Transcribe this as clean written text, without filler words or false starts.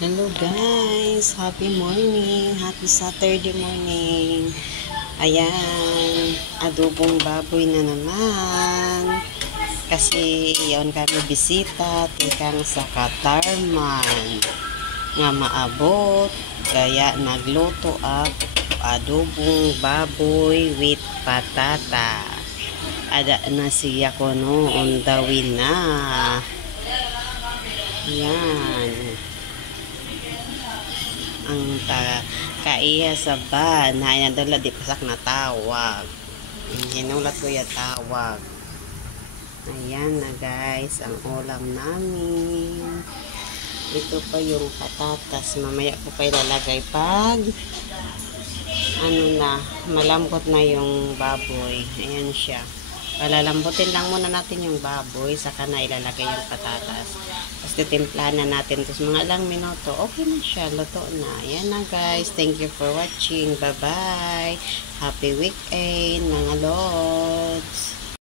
Hello guys, happy morning, happy Saturday morning. Ayan, adobong baboy na naman. Kasi yon kami bisita, tikang sa Katarman nga maabot. Kaya nagluto ako adobong baboy with patata. Ada na siya ko no, on the way na. Ayan. Ang kaiya sa ban na nadala di pasak na tawag. Hinulat ko yung tawag. Ayan na guys ang ulam namin. Ito pa yung patatas, mamaya ko pa ilalagay pag ano na malambot na yung baboy. Ayan siya, palalambutin lang muna natin yung baboy, saka na ilalagay yung patatas. Tapos titimplahan na natin. Tapos mga ilang minuto, okay na siya. Luto na. Ayan na guys. Thank you for watching. Bye-bye. Happy weekend mga lods.